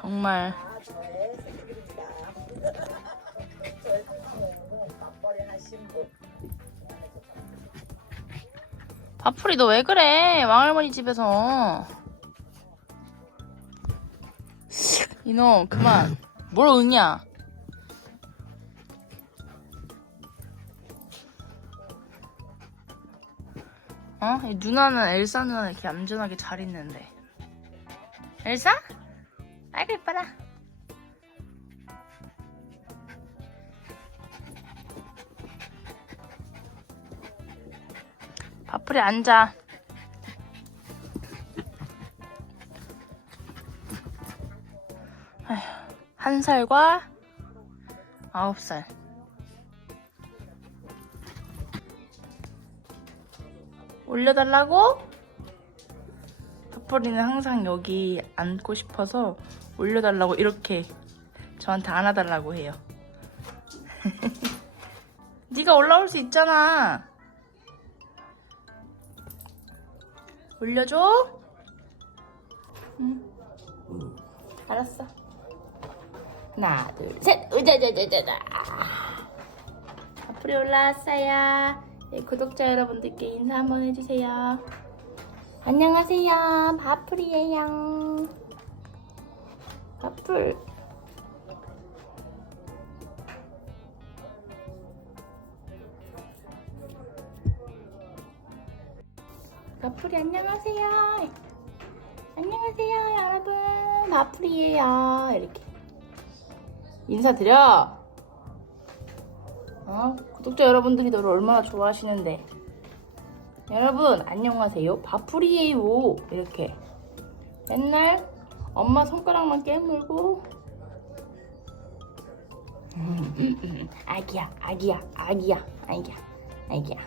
정말. 밥풀이 너 왜 그래? 왕할머니 집에서. 이놈 그만. 뭘 응이야? 어? 이 누나는 엘사 누나는 이렇게 얌전하게 잘 있는데. 엘사? 아이고 이뻐라. 밥풀이 앉아. 한 살과 아홉 살. 올려달라고? 밥풀이는 항상 여기 앉고 싶어서 올려달라고 이렇게 저한테 안아달라고 해요. 네가 올라올 수 있잖아. 올려줘. 응. 알았어. 하나, 둘, 셋. 으자자자자자. 앞으로 올라왔어요. 네, 구독자 여러분들께 인사 한번 해주세요. 안녕하세요. 바풀이에요. 바풀. 바풀이 안녕하세요. 안녕하세요, 여러분. 바풀이에요. 이렇게 인사드려. 어? 구독자 여러분들이 너를 얼마나 좋아하시는데. 여러분, 안녕하세요. 바풀이에요. 이렇게. 맨날 엄마 손가락만 깨물고. 음, 음, 음. 아기야, 아기야, 아기야, 아기야, 아기야.